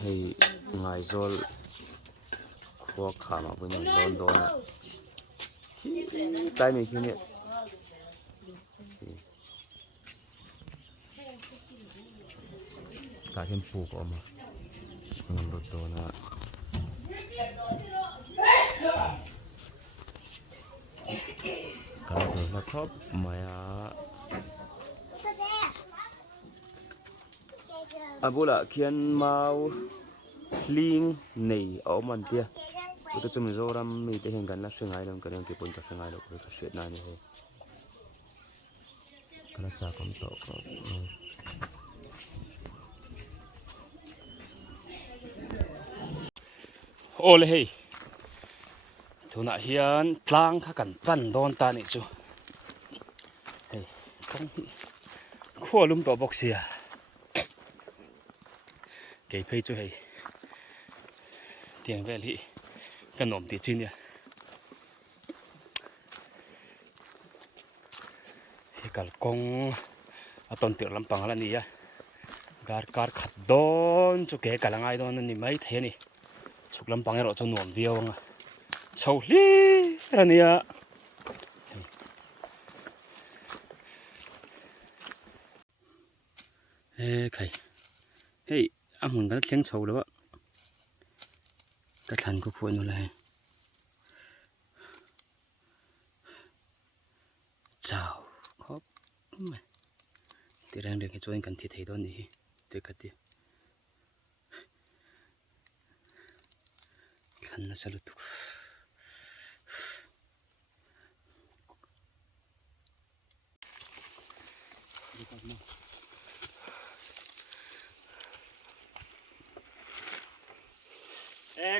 ให้ง่ายโจลครัวขามาเป็นอย่างโดนอ่ะได้มีแค่นี้ตาเช่นปูก็ออกมาเงินโดนนะการเดินมาครบมาบุละเขียนมาลิงนี่เอามันเตี้ยอุตส่าห์มีโจรมีแต่เห็นกันนะเสียงไอ้เรื่องกันยังเก็บปนกับเสียงไอ้เราก็จะเสียนานนี่เหรอกันละจากคำตอบครับโอ้เลยทุนเฮียนพลางข้ากันปั้นโดนตานี่จูเฮ้ยต้องขั้วลุ่มตัวบ็อกเซียเก็บให้จูเฮ้ยเตียงเวลี่ขนมตีจีเนี่ยเฮ้ยกัลกงตอนเตียลำปังอะไรนี่อะการขัดโดนจูเก๋กัลงไงโดนนี่ไม่เท่นี่ชุกลำปังเราจะหน่วมเดียวงะชาวลีอะไรเนี่ยเฮ้ยใครเฮ้ยอ่ะมึงก็เลี้ยงชาวแล้ววะกระทันก็ควรอยู่เลยเจ้าครับตีแรงเด็กให้ช่วยกันที่ไทยตอนนี้เด็กกันดิขันน่าสลุด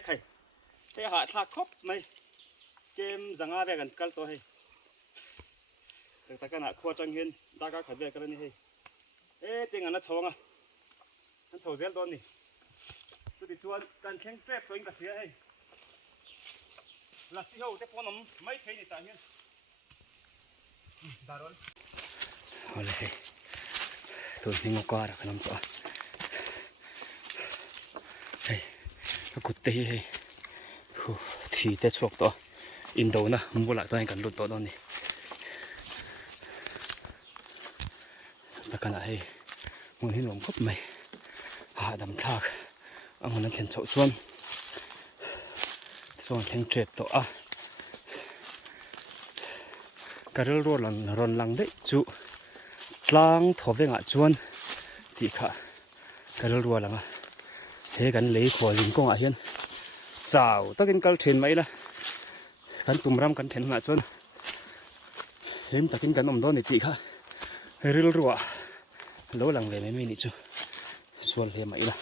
ใครเฮ้ยหาทักครบไหมเกมจังอาเวกันกัลตัวให้แต่กันหาขวดจังเห็นตากาขัดเวกันนี่ให้เตียงอันนั้นโชงอ่ะนั่นโชว์เซลตัวนี้ตัวที่ชวนการแข่งแป๊บตัวเองกับเสียให้ลักซี่เขาแต่พอน้ำไม่เคยนี่ตาเห็นดารอนเอาเลยตัวนี้งอกว่าขนมตัวเฮ้ยกุฏิเฮ้ยทีเตะชกตัวอินโดนะมึงบุหรี่ตัวเองกันรุ่นตัวตอนนี้แต่ขณะให้มึงเห็นหลงครบไหมหาดำทากเอามันนั่งเขียนโฉส่วนแข่งเทรดตัวอ่ะกระเรื่องรอนลังได้จุลางถอดเวงอ่ะชวนที่ข้ากระเรื่องรัวหลังอ่ะเฮกันเลยขวลิงกงอ่ะเฮียนเจ้าต้องกินกัลเทนไหมล่ะกันตุ่มรำกันเทนอ่ะชวนเล่มตะกินกันอมโดนนี่จีค่ะเรื่องรัวแล้วหลังเลยไม่นี่จูส่วนเลยไหมล่ะ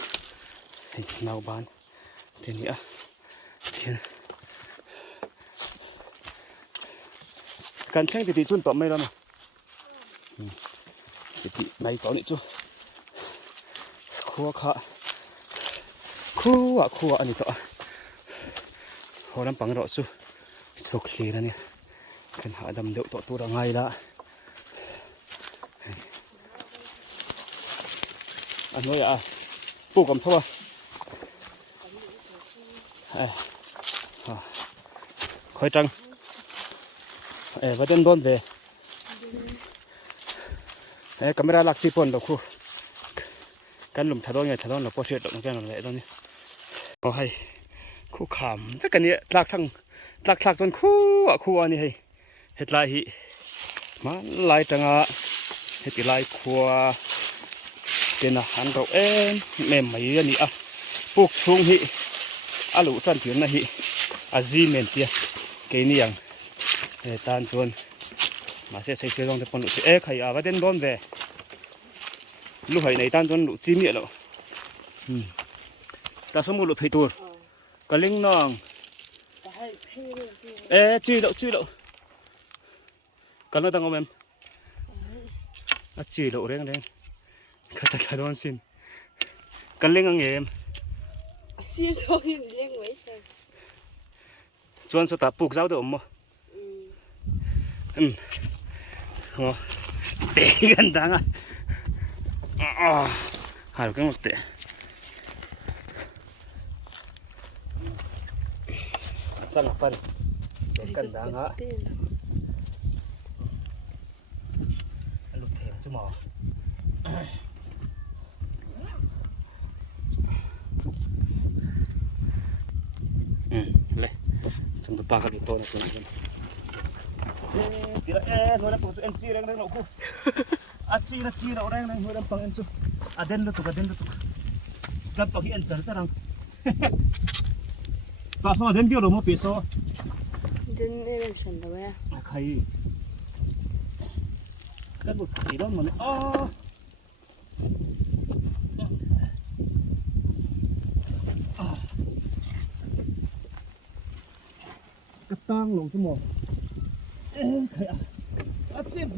นาวบานเทียนนี้อ่ะเทียนการแข่งตีจุนต่อไม่แล้วนะตีไม่ต่อนี่จูคัวขาคัวอันนี้ต่อหัวน้ำปังเราจูโชคดีนะเนี่ยกันหาดำเดือดต่อตัวเราไงละอันนี้อ่ะปูกำทั่วคอยจังวันเดินโดนเวกำลังลักซีปนดอกคู่กันหลุมทะเลไงทะเลเราพอเชื่อดอกนั่นแค่นั้นแหละตอนนี้ก็ให้คู่ขามแต่กันนี้ลักจนคู่อันนี้ให้เห็ดลายหิมาลายจังอ่ะเห็ดลายคัวเป็นอาหารเราแม่ไม่ยันนี่อ่ะปลูกชุ่งหิอาลูสันผิวนะหิอาจีเมนเตียเกนี่ยังตานชวนมาเสียใส่ลงแต่ปนลุใครอาว่าเด่นโดนเวลูกให้ในตานชวนลุจีเมียแล้วตาสมุลุไปตัวก็ลิงน้องจีแล้วกันแล้วตั้งเอาแม่จีแล้วเร่งก็จะโดนสินกันเล่งเงี้ยซีโซ่ยินเล่งไว้ส่วนสุดท้ายปลูกเจ้าเดิมมั้งหัวเตะกันดังอ่ะหาลูกกันหมดเตะ sang apa nih kan dah nggak lu thèm cuma leh sumber pakar itu nak tuh tidak orang pun MC orang orang aku aci nak kira orang orang pang MC aden tu kan pakai MC sekarang tak semua aden dia loh mau peso aden ni macam apa ya kai kan buat tidak mana oh ketang loh semua kayak acip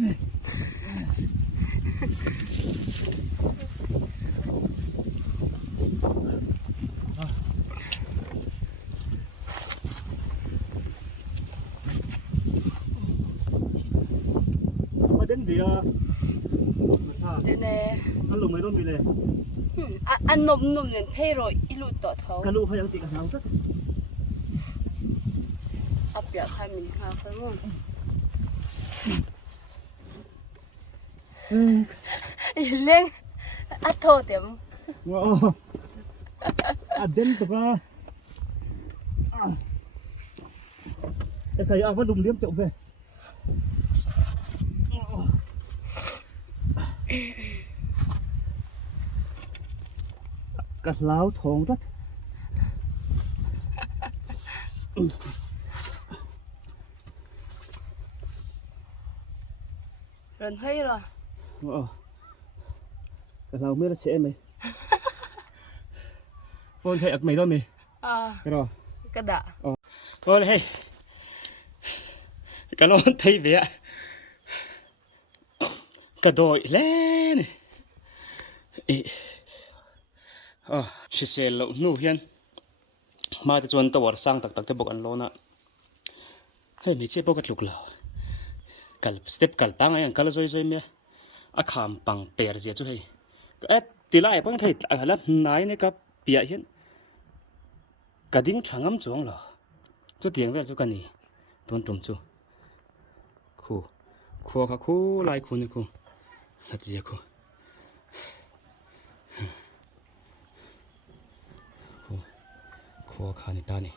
đến gì à? Đến đây. Anh lùm mấy đôi bị này. Anh nôm lên phe rồi, ít lụt tọt thấu. Cái lù phải ăn tiệc nào rất. Áp biểu thay mình ha phải không? Lên, ăn thô điểm. Wow. Đến tụi ba. Cái thầy ăn vẫn lùm liếm chậu về. Cắt láo thòng rất Rần hơi rồi cắt láo mới là sẽ mày phone thầy ạc mày đó mày cái đó cái đã thôi hey cái lon thấy vẻ cái đội lên she sẽ lộ nụ hiền mà cái chuẩn tàu sang tắc tắc cái bọc ăn lô nè hey mình chỉ bọc cái lục lào cái step cái bang ấy cái rồi rồi mẹ kham bang per gì chứ hey cái tỷ lệ bang thầy là nãy này cái bịa hiền cái đinh chẳng âm chuông rồi chú tiếng về chú cái này tôn trùng chú khu cái khu lại khu này khu là gì khu khu khá này ta này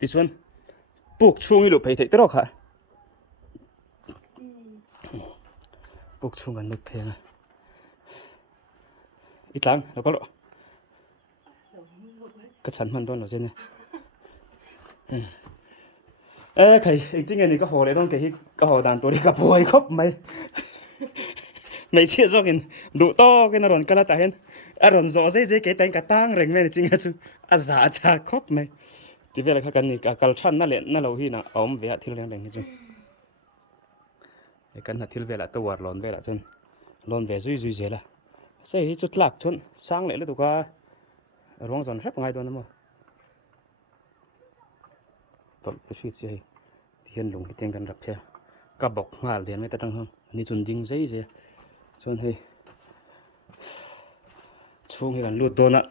đi xuân buộc chuông đi lụp thấy thấy đó hả buộc chuông gần lụp thấy này ít lắm nó có lộ cái chắn hoàn toàn ở trên này ê cái cái này cái hồ nàyต้องcái hồ đàn tôi đi gặp bồi khóc mày mày chia cho cái đủ to cái nó còn cái là tại hen còn rõ dễ cái tay cái tang rèn mày chính là chú giả cha khóc mày thì về là cái này cái chăn nó lẹn nó lâu hi nào ống về thì lẹn lẹn chứ cái căn hạt thì về là tôi lon về là chân lon về duy dễ là sẽ chút lạc chút sang lại là tụi cái rong giòn rất ngay đó mà tụi cái gì vậy thiên lùng cái tiếng gần gặp theo các bọc ngà liền với ta đang không đi chuẩn đinh giấy gì chuẩn hay xuống thì gần lụt tôn ạ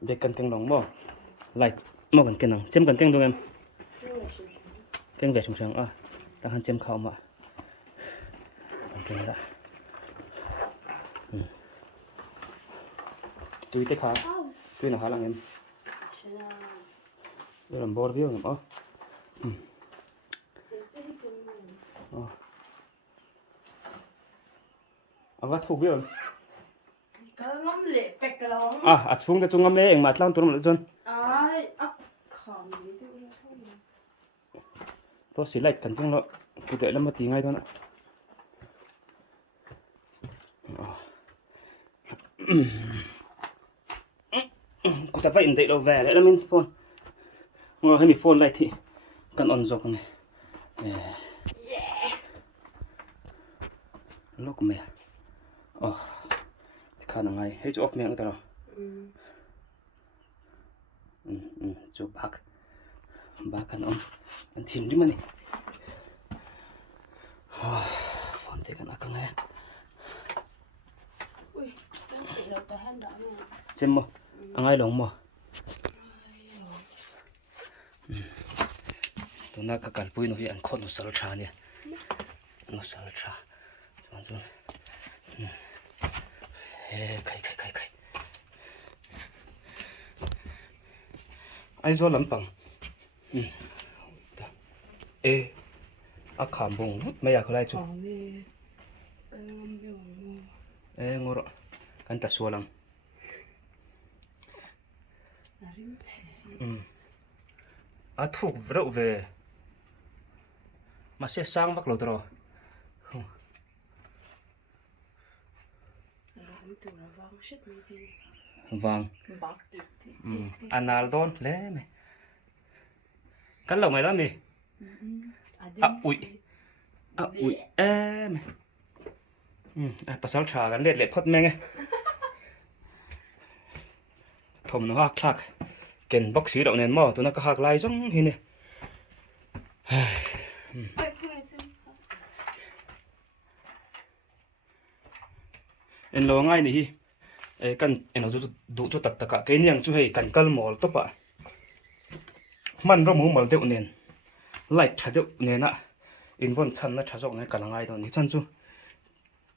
để cần tiếng nóng mò lại mò cần tiếng nóng chém cần tiếng đâu em tiếng về sùng sùng ta hắn chém khẩu mà cái này đã tùy tới khá tùy nào hả lăng em đây làm bò viêu làm vắt thuộc viêu cái ngắm lệ bẹt cái lóng xuống tới trung ngắm lệ mà lang tuần một lần khom tôi xí lệch cần tiếng lọ cụ thể là một tí ngay thôi ạ cụ ta vậy để đâu về đấy là mình phone ngồi hay mình phone lại thì cần on dọc này lúc mẹ khả năng này hết off miệng ta rồi chụp bạc บ้ากันอ๋อมันทิมดิมันนี่ฝนเตะกันอ่ะกันไง ui đang bị đầu ta hết đó nè เจ็มบ่อังไงหลงบ่ตัวนักกัลปุยนุ้ยอันคนนุสลชาเนี่ยนุสลชาจุนเฮ้ใครไอ้โซลำปังอาขามบงวุดไม่อยากอะไรจุ còn đi bên ngâm vô งอรกันตัดสัวลัง là rim xì xì ถูกเราเวมาเสียสร้างวักเราตรอ là rim từ là vang shit mấy thì วาง bọc ít thì อันนาลโดนเล่ไหมกันเราไหมล่ะมี à ui ui emภาษาชากันเล็ดพดแม่งไงทมน้องฮักคลักเก่งบ็อกซี่ดอกเนนหม้อตัวนั้นก็ฮักลายจังเห็นเนี่ย Ôi, không ai xem. เอ็นโลง่ายนี่กันเอ็นเอาดูจุดตักกะเกี่ยงช่วยกันกัลหมอลตัวปะมันเราหมูหมอลเดียวเนนไล่ชาเดียวเนน่ะอินวันชันนะชาจงให้กันง่ายตอนนี้ชันจู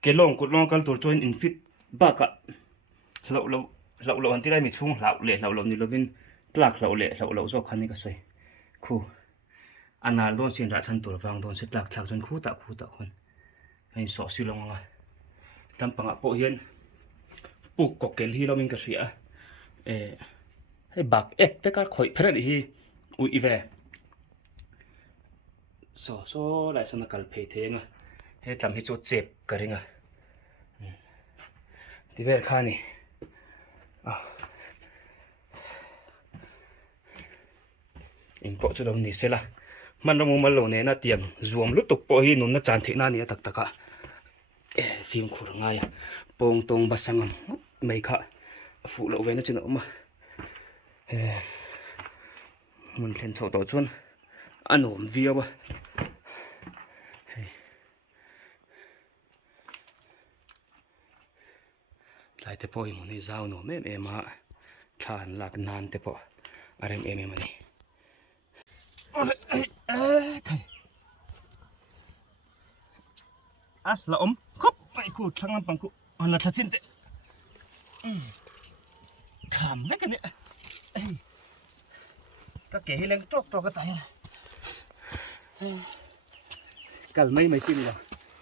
เกลงกุดลงกันตัวจอยอินฟิตบ้ากะเราอันที่ได้มีช่วงเรานี่เราวินตลากเราจอกคันนี้ก็สวยคู่อันนั้นโดนเสียนรัชันตัวฟังโดนเสร็จตลากจนคู่ตะคนให้สอสิลงอ่ะตามปังอ่ะโปเฮียนปลูกกอกเกลที่เรามีกระเสียให้บักแต่ก็ข่อยเพลินที่อุ้ยแวโซ่หลายสนักการเพย์เทงอ่ะให้ทำให้โจเจ็บกันเองอ่ะที่เวลค่านี่อินโปจุดนี้เสร็จละมันเรามาโหลเนี่ยน่าเตียงรวมลุตุกโปฮีนุ่นน่าจานเทน่านี่ตักฟิล์มขูดง่ายปงตรงบัสังมไม่ค่ะฟูเราเว้นจะหนอมามันเล่นโซ่ต่อจนอันนู้นวิวะหลายแต่พออีมันนี่เจ้าหนูแม่มาชานหลักนานแต่พออะไรมันนี่ละอมครบไปกูทั้งลำปังกูอันละทัดสินเตขามไว้กันเนี่ยก็เก๋ให้แรงโจกก็ตายกันไม่สิ้นหรอก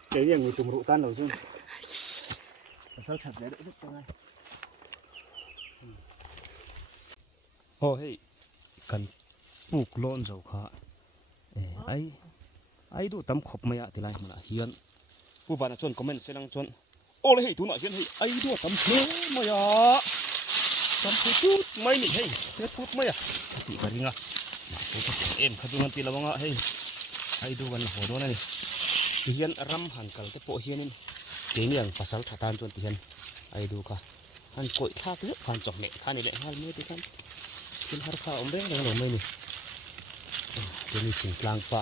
เก๋ยังมีจุ่มรุตันเราซึ่งเศร้าถัดเลยด้วยตัวไงโอ้เฮ้ยกันปลูกโลนเจ้าค่ะไอ้ดูตำขบไม่อะทีไรมันเฮียนผู้บ้านชนคอมเมนต์เสียงชนโอ้เลยตัวหน่อยเฮียนไอ้ดูตำเชื่อไม่อะตำพูดไม่นี่เฮ้ยเฮ็ดพูดไม่อะตีกันยังอ่ะขดูมันตีละวังอ่ะเฮ้ยไอ้ดูกันหัวโดนนี่เฮียนรำหันกันแต่โปเฮียนี่เกี่ยงภาษาชาตานจนเฮียนไอ้ดูค่ะหันกดท่าก็หันจอกเนี่ยท่านี่แหละหันมือตีกันกินหาข้าวอมเบ้งเลยไม่นี่ตัวนี้ถึงกลางป่า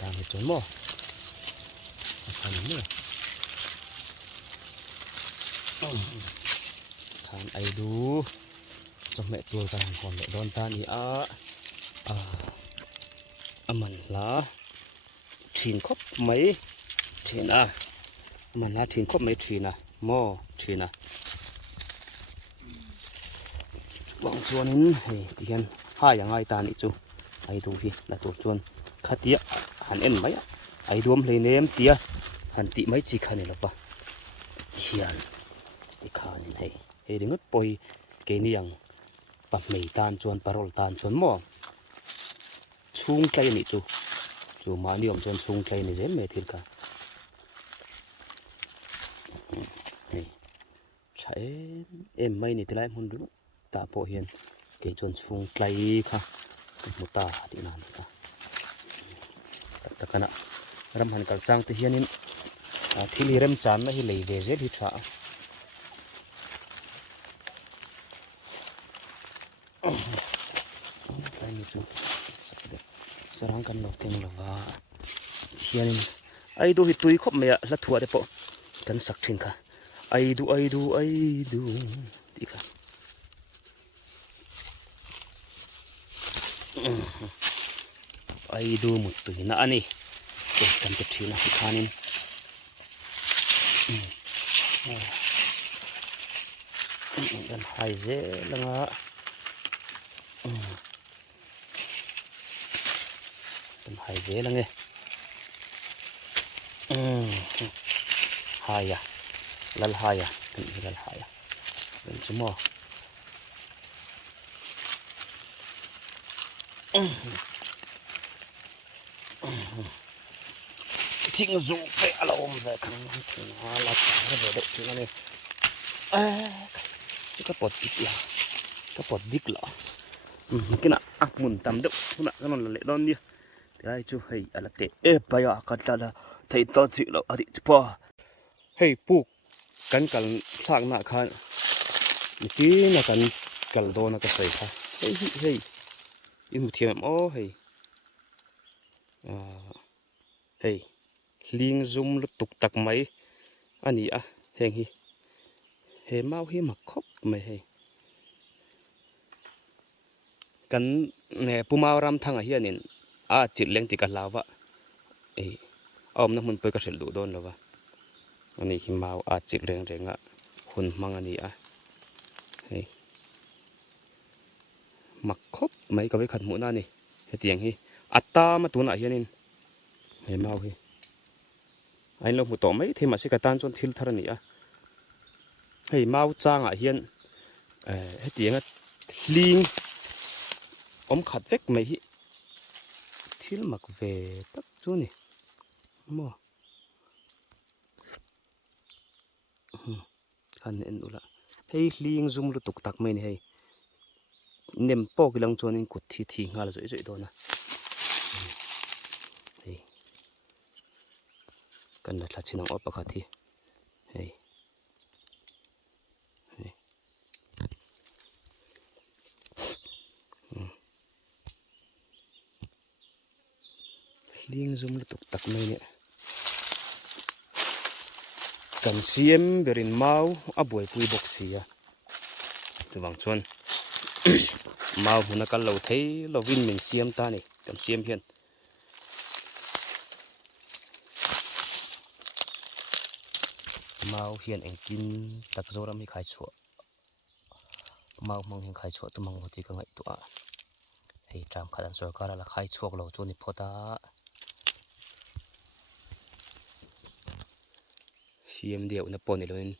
ต่างเหตุผลมั้งทานนี่ทานไอดูจะแม่ตัวกันหอมโดนตานี่มันละถิ่นคบไม่ถิ่นมันละถิ่นคบไม่ถิ่นหม้อถิ่นบางส่วนนี้เฮ้ยเห็นห้าอย่างไรตานี่จูไอดูพี่ละตัวส่วนขัดเตี้ยหันเอ็นไหมไอรวมเลยเนมเตี้ยหันติไม่จีขันนี่หรอปะเขียนไอขานี่เฮ้ยดึงดปอยเกนี่ยังปับไม่ตานชวนปารอลตานชวนหม้อชุ่งใจนี่จูมานิยมชวนชุ่งใจนี่เจนไม่ทิ้งกันใช่ไม่นี่ที่ไรมันดูตาโปเฮียนเกจนชุ่งใจค่ะมุตาดีนานค่ะแต่ขณะรำหันกับจังที่เฮียนินที่ลีเริ่มจานไม่ให้เลยเวเจลิทราใช่นี่จู sarang kan lo ting lawa hianin ai du hi tui khop me la thua de po kan sak thin kha ai du ti kha ai du mut tu na ani ko kan te thina khanin dan hai je langa dan hai je lange haya lal haya kan lal haya dan semua chính dùng cái alo về khăn thì nó là cái về đấy thì nó này chứ cái bọt đít là cái nào muốn tắm đậu cái nào nó là lệ đòn đi thì ai chú hay là tệ bây giờ cái là thấy to chịu là ở đi chụp hay pu cắn sang nạ khăn tí là cắn đồ nó cái sấy khá hey in một thiềm ô hey hey liêng zoom lúc tục tặc máy anh ý à hèn hi hè mau hi mặc khóc mày hey kan nè pu mau ram thang à hiền nín à chịu lên thì cả lava ấy ông nó muốn bơi cả sợi lụa đôn rồi va anh ấy khi mau à chịu lên rồi ngã hồn mang anh ấy à hey mặc khóc mấy cái khăn mũi na nè cái tiếng hi atta mà tuôn à hiền nín hey mau hi anh lo một tổ mấy thì mà sẽ cái tan chọn thiêu thar nè à hey mau trang à hiền cái tiếng á liêng khát vét mày hi thiếu mặc về tắc chú nè mua khăn nên ula hay liêng zoom lu tục tắc mày nè hay nem po cái lăng cho nên cột thì ngà là dễ đó nè cần là chỉ năng ốp bạc thì hay liêng zoom lu tục tắc mày nè cần xiêm berin mau à buổi pui bọc xì à từ vàng xuân mau huna cái lâu thấy lâu vin mình xiêm ta này cần xiêm hiền mau hiền anh tin tắc dâu ra mi khai chuột mau mong hiền khai chuột tụi mong thì cái ngày tụi thì trạm khả năng rồi cả là khai chuột lâu cho nịp phô ta xiêm điệu nó bồn này luôn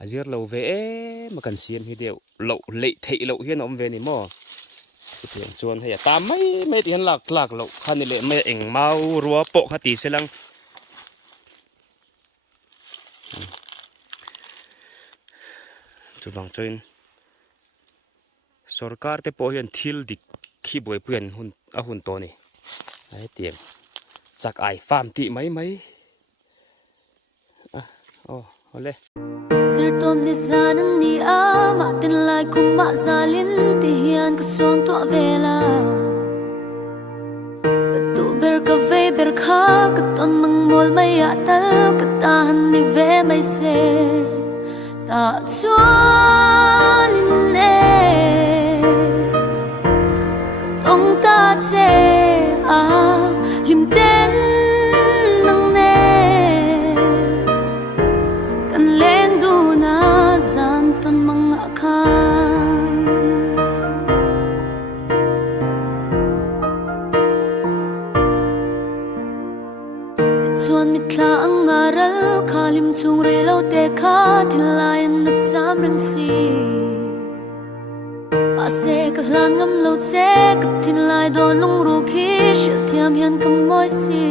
giờ lâu về mà cần xiêm thì điệu lậu lệ thị lậu hiền ông về này mò cái tiếng chuồn hay là ta mấy tiền lạc lậu khăn này lệ mấy ảnh mau rùa bộ khát tí xe lăng tụi vàng trên sarkar te po hiền thil dik khi buổi quyền hun to này đấy tiếng chắc ai farm tị mấy ole zir tom ni zanang ni a ma tin lai kum ma zalin ti hian ka suang to vela ka tu ber ka ve ber kha ka ton mang mol mai a ta ka tan ni ve mai se ta chuan in e ka tong ta che a lim ten nang ne kan leng du na zan ton mang a khan chuan mi thla ang ngaral khalim chung re lo te kha thilai na cham rang si a se ka hlan ngam lo che ka thilai do lung ru khi shil thiam hian kam moi si